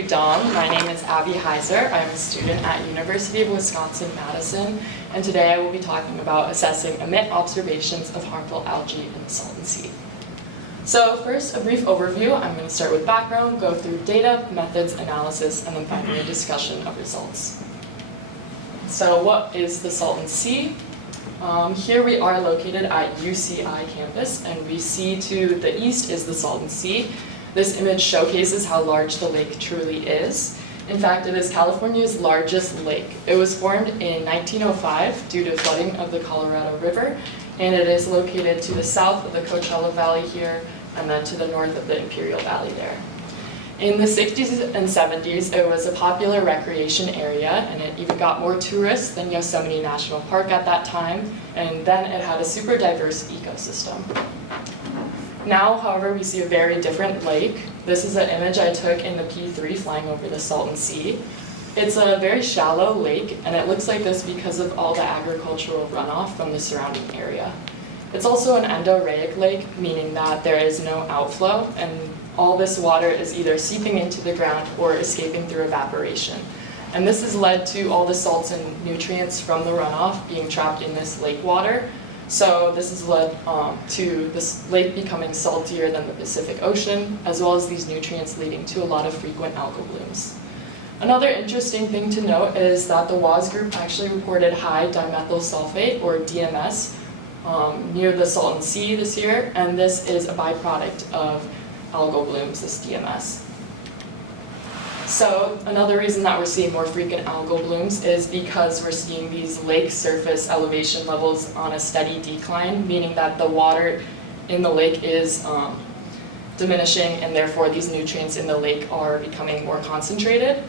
you, Dom. My name is Abby Heiser. I'm a student at University of Wisconsin-Madison, and today I will be talking about assessing EMIT observations of harmful algae in the Salton Sea. So first, a brief overview. I'm going to start with background, go through data, methods, analysis, and then finally a discussion of results. So what is the Salton Sea? Here we are located at UCI campus, and we see to the east is the Salton Sea. This image showcases how large the lake truly is. In fact, it is California's largest lake. It was formed in 1905 due to flooding of the Colorado River, and it is located to the south of the Coachella Valley here, and then to the north of the Imperial Valley there. In the 60s and 70s, it was a popular recreation area, and it even got more tourists than Yosemite National Park at that time, and then it had a super diverse ecosystem. Now, however, we see a very different lake. This is an image I took in the P3 flying over the Salton Sea. It's a very shallow lake, and it looks like this because of all the agricultural runoff from the surrounding area. It's also an endorheic lake, meaning that there is no outflow, and all this water is either seeping into the ground or escaping through evaporation. And this has led to all the salts and nutrients from the runoff being trapped in this lake water. So this has led to this lake becoming saltier than the Pacific Ocean, as well as these nutrients leading to a lot of frequent algal blooms. Another interesting thing to note is that the WAS group actually reported high dimethyl sulfate, or DMS, near the Salton Sea this year, and this is a byproduct of algal blooms, this DMS. So another reason that we're seeing more frequent algal blooms is because we're seeing these lake surface elevation levels on a steady decline, meaning that the water in the lake is diminishing, and therefore these nutrients in the lake are becoming more concentrated.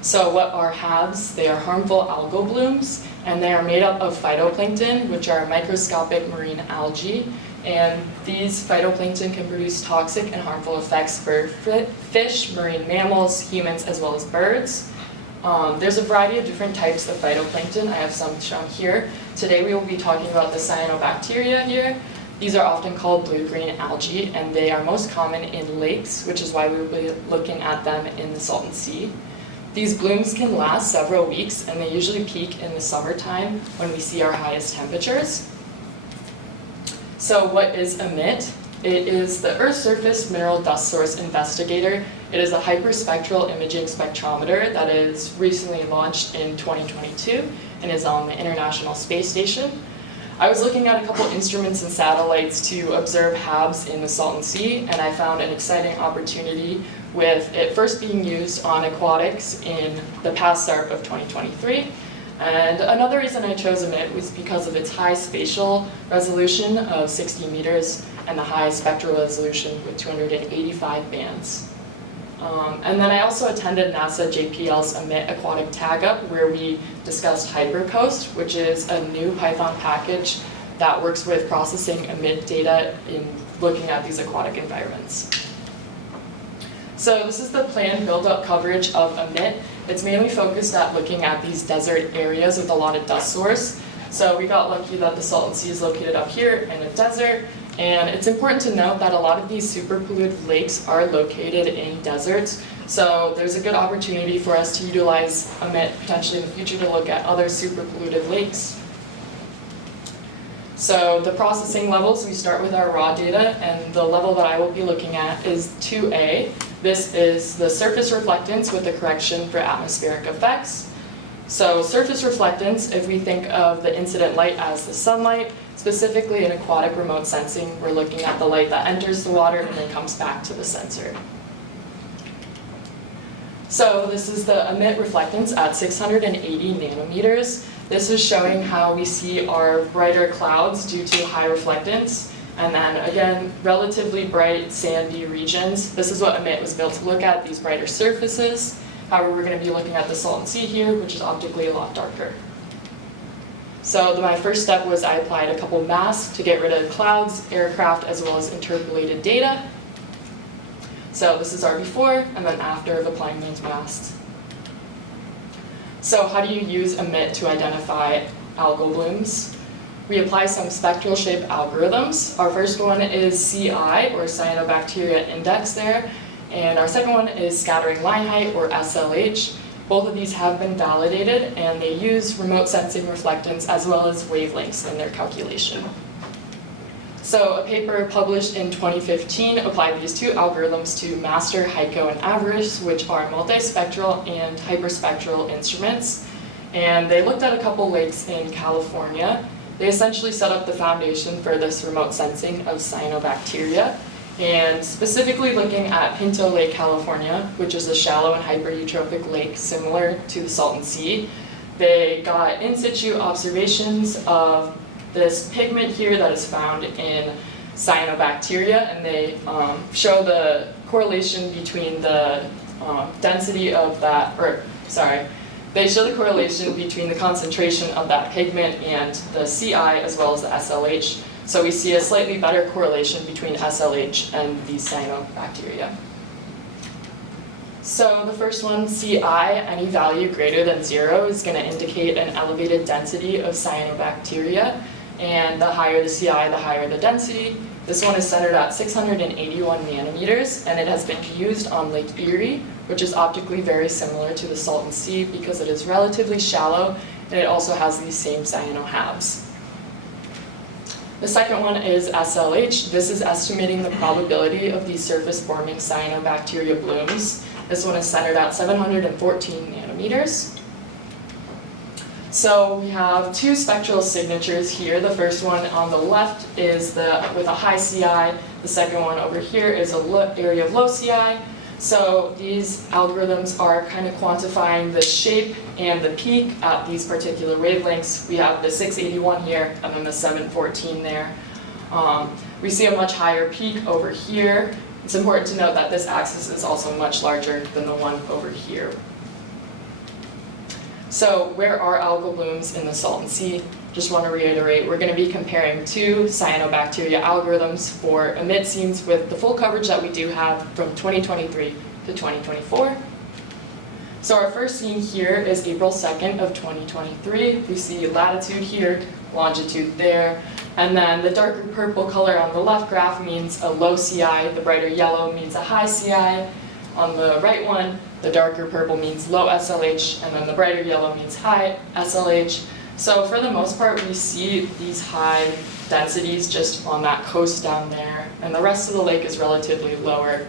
So what are HABs? They are harmful algal blooms, and they are made up of phytoplankton, which are microscopic marine algae. And these phytoplankton can produce toxic and harmful effects for fish, marine mammals, humans, as well as birds. There's a variety of different types of phytoplankton. I have some shown here. Today we will be talking about the cyanobacteria here. These are often called blue-green algae, and they are most common in lakes, which is why we will be looking at them in the Salton Sea. These blooms can last several weeks, and they usually peak in the summertime when we see our highest temperatures. So what is EMIT? It is the Earth Surface Mineral Dust Source Investigator. It is a hyperspectral imaging spectrometer that is recently launched in 2022 and is on the International Space Station. I was looking at a couple instruments and satellites to observe HABs in the Salton Sea, and I found an exciting opportunity with it first being used on aquatics in the past SARP of 2023. And another reason I chose EMIT was because of its high spatial resolution of 60 meters and the high spectral resolution with 285 bands. And then I also attended NASA JPL's EMIT Aquatic Tag Up, where we discussed HyperCoast, which is a new Python package that works with processing EMIT data in looking at these aquatic environments. So this is the planned build-up coverage of EMIT. It's mainly focused at looking at these desert areas with a lot of dust source. So we got lucky that the Salton Sea is located up here in a desert, and it's important to note that a lot of these super polluted lakes are located in deserts. So there's a good opportunity for us to utilize EMIT potentially in the future to look at other super polluted lakes. So the processing levels, we start with our raw data, and the level that I will be looking at is 2A. This is the surface reflectance with the correction for atmospheric effects. So surface reflectance, if we think of the incident light as the sunlight, specifically in aquatic remote sensing, we're looking at the light that enters the water and then comes back to the sensor. So this is the EMIT reflectance at 680 nanometers. This is showing how we see our brighter clouds due to high reflectance. And then again, relatively bright sandy regions. This is what EMIT was built to look at, these brighter surfaces. However, we're going to be looking at the Salton Sea here, which is optically a lot darker. So my first step was I applied a couple masks to get rid of clouds, aircraft, as well as interpolated data. So this is our before and then after of applying those masks. So how do you use EMIT to identify algal blooms? We apply some spectral shape algorithms. Our first one is CI, or Cyanobacteria Index there, And our second one is scattering line height, or SLH. Both of these have been validated, and they use remote sensing reflectance as well as wavelengths in their calculation. So a paper published in 2015 applied these two algorithms to MASTER, HICO, and AVERIS, which are multispectral and hyperspectral instruments. And they looked at a couple lakes in California. They essentially set up the foundation for this remote sensing of cyanobacteria. And specifically looking at Pinto Lake, California, which is a shallow and hypereutrophic lake similar to the Salton Sea, they got in situ observations of this pigment here that is found in cyanobacteria, and they show the correlation between the density of that, they show the correlation between the concentration of that pigment and the CI as well as the SLH. So we see a slightly better correlation between SLH and these cyanobacteria. So the first one, CI, any value greater than 0 is going to indicate an elevated density of cyanobacteria. And the higher the CI, the higher the density. This one is centered at 681 nanometers, and it has been used on Lake Erie, which is optically very similar to the Salton Sea because it is relatively shallow, and it also has these same cyanohabs. The second one is SLH. This is estimating the probability of these surface-forming cyanobacteria blooms. This one is centered at 714 nanometers. So we have two spectral signatures here. The first one on the left is with a high CI. The second one over here is an area of low CI. So these algorithms are kind of quantifying the shape and the peak at these particular wavelengths. We have the 681 here and then the 714 there. We see a much higher peak over here. It's important to note that this axis is also much larger than the one over here. So where are algal blooms in the Salton Sea? Just want to reiterate, we're going to be comparing two cyanobacteria algorithms for EMIT scenes with the full coverage that we do have from 2023 to 2024. So our first scene here is April 2nd of 2023. We see latitude here, longitude there, and then the darker purple color on the left graph means a low CI, the brighter yellow means a high CI. On the right one, the darker purple means low SLH, and then the brighter yellow means high SLH. So for the most part, we see these high densities just on that coast down there, and the rest of the lake is relatively lower.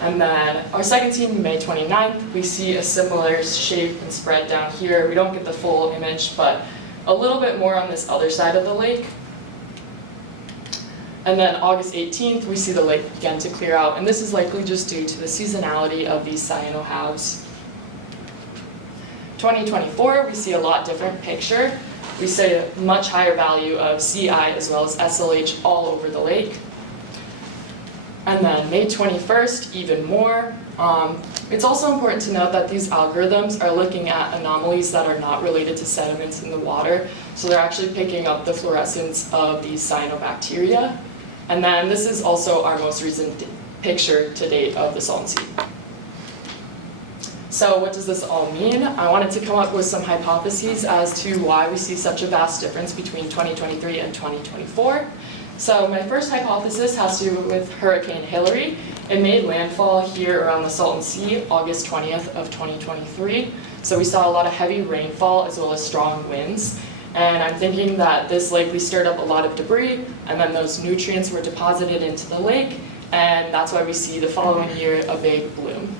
And then our second scene, May 29th, we see a similar shape and spread down here. We don't get the full image, but a little bit more on this other side of the lake. And then August 18th, we see the lake begin to clear out, and this is likely just due to the seasonality of these cyanohabs. 2024, we see a lot different picture. We see a much higher value of CI as well as SLH all over the lake. And then May 21st, even more. It's also important to note that these algorithms are looking at anomalies that are not related to sediments in the water. So they're actually picking up the fluorescence of these cyanobacteria. And then this is also our most recent picture to date of the Salton Sea. So what does this all mean? I wanted to come up with some hypotheses as to why we see such a vast difference between 2023 and 2024. So my first hypothesis has to do with Hurricane Hilary. It made landfall here around the Salton Sea, August 20th of 2023. So we saw a lot of heavy rainfall as well as strong winds. And I'm thinking that this likely stirred up a lot of debris, and then those nutrients were deposited into the lake, and that's why we see the following year a big bloom.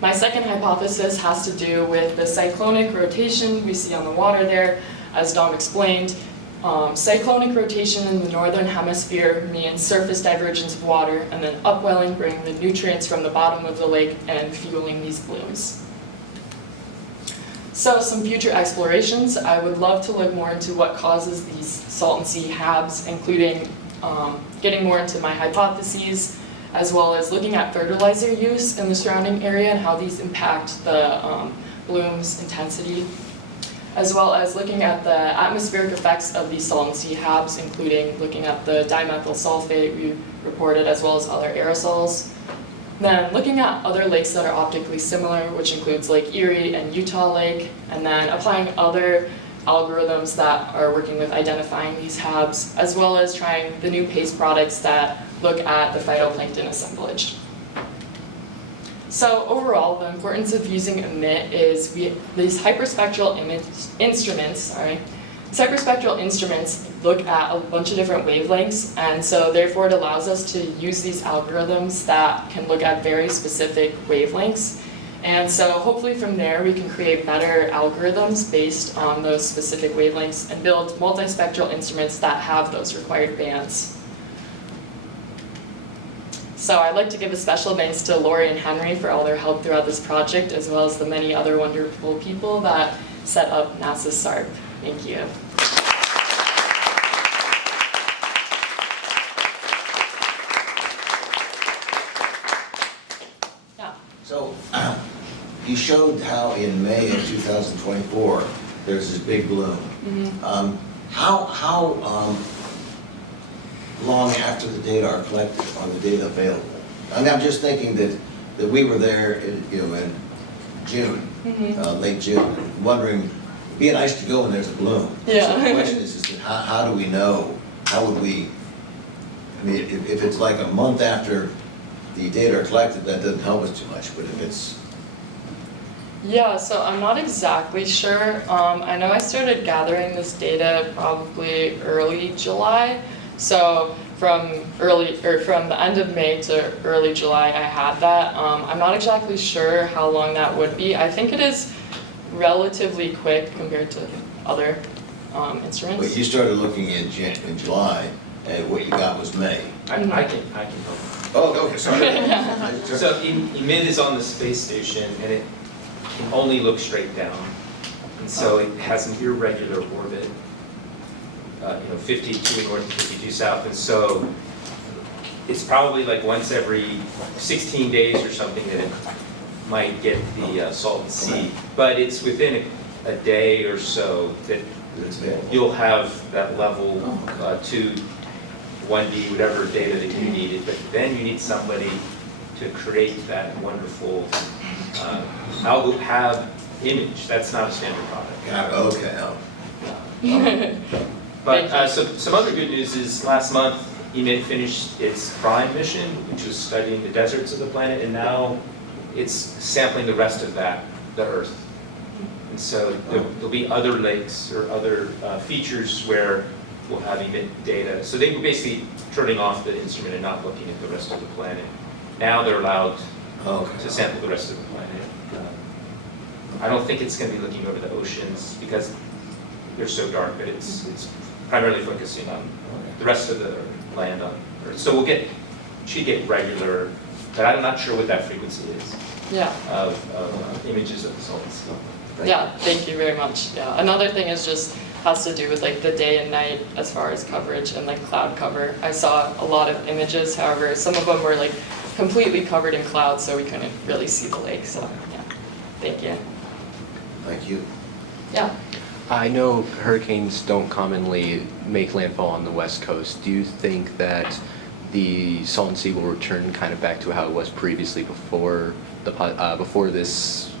My second hypothesis has to do with the cyclonic rotation we see on the water there. As Dom explained, cyclonic rotation in the northern hemisphere means surface divergence of water, and then upwelling bringing the nutrients from the bottom of the lake and fueling these blooms. So some future explorations, I would love to look more into what causes these Salton Sea HABs, including getting more into my hypotheses, as well as looking at fertilizer use in the surrounding area and how these impact the bloom's intensity, as well as looking at the atmospheric effects of these Salton Sea HABs, including looking at the dimethyl sulfate we reported, as well as other aerosols. Then looking at other lakes that are optically similar, which includes Lake Erie and Utah Lake, and then applying other algorithms that are working with identifying these HABs, as well as trying the new paste products that look at the phytoplankton assemblage. So overall, the importance of using EMIT is these hyperspectral instruments look at a bunch of different wavelengths, and so therefore it allows us to use these algorithms that can look at very specific wavelengths. And so hopefully from there we can create better algorithms based on those specific wavelengths and build multispectral instruments that have those required bands. So I'd like to give a special thanks to Lori and Henry for all their help throughout this project, as well as the many other wonderful people that set up NASA's SARP. Thank you. Yeah. So you showed how in May of 2024 there's this big bloom. Mm-hmm. How long after the data are collected are the data available? I mean, I'm just thinking that we were there in June, mm-hmm. Late June, wondering, it'd be nice to go when there's a bloom. Yeah. So the question is that how do we know? How would we? I mean, if it's like a month after the data are collected, that doesn't help us too much. But if it's yeah, so I'm not exactly sure. I know I started gathering this data probably early July. So from the end of May to early July, I had that. I'm not exactly sure how long that would be. I think it is relatively quick compared to other instruments. But you started looking in July, and what you got was May. I can help. Oh, okay, sorry. Yeah. So EMIT is on the space station, and it can only look straight down, and so it has an irregular orbit. 52 north and 52 south, and so it's probably like once every 16 days or something that it might get the Salton Sea, but it's within a day or so that you'll have that level 2, 1D, whatever data that you needed, but then you need somebody to create that wonderful Algae have image. That's not a standard product. Okay. But some other good news is last month EMIT finished its prime mission, which was studying the deserts of the planet, and now it's sampling the rest of the Earth. And so there'll be other lakes or other features where we'll have EMIT data. So they were basically turning off the instrument and not looking at the rest of the planet. Now they're allowed to sample the rest of the planet. I don't think it's going to be looking over the oceans because they're so dark, but it's primarily focusing on the rest of the land on Earth. So should get regular, but I'm not sure what that frequency is. Yeah. Of images of the Salton Sea. Yeah, thank you very much. Yeah, another thing is just has to do with like the day and night as far as coverage and like cloud cover. I saw a lot of images, however, some of them were like completely covered in clouds, so we couldn't really see the lake. So yeah, thank you. Thank you. Yeah. I know hurricanes don't commonly make landfall on the West Coast. Do you think that the Salton Sea will return kind of back to how it was previously before this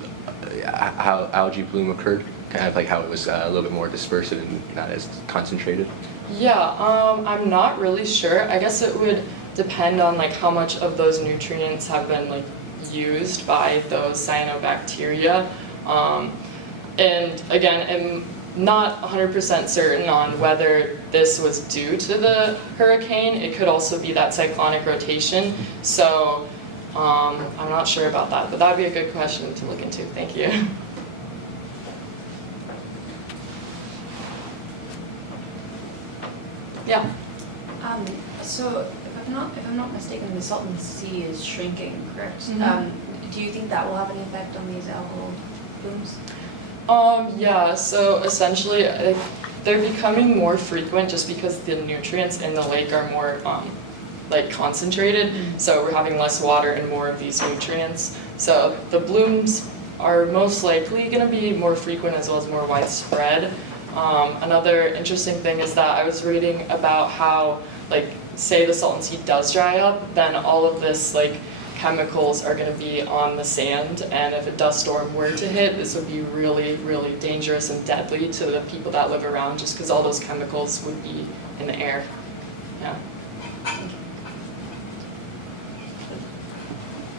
how algae bloom occurred? Kind of like how it was a little bit more dispersive and not as concentrated? Yeah, I'm not really sure. I guess it would depend on like how much of those nutrients have been like used by those cyanobacteria. And again, I'm not 100% certain on whether this was due to the hurricane. It could also be that cyclonic rotation. So I'm not sure about that, but that would be a good question to look into. Thank you. Yeah. So if I'm not mistaken, the Salton Sea is shrinking, correct? Mm-hmm. Do you think that will have any effect on these algal blooms? Yeah, so essentially they're becoming more frequent just because the nutrients in the lake are more like concentrated. Mm-hmm. So we're having less water and more of these nutrients. So the blooms are most likely going to be more frequent as well as more widespread. Another interesting thing is that I was reading about how, like, say the Salton Sea does dry up, then all of this, like, chemicals are going to be on the sand, and if a dust storm were to hit, this would be really, really dangerous and deadly to the people that live around, just because all those chemicals would be in the air. Yeah.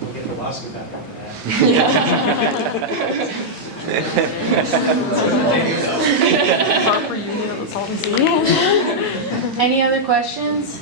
We'll get a lawsuit back after that. SARP reunion of the Salton Sea. Any other questions?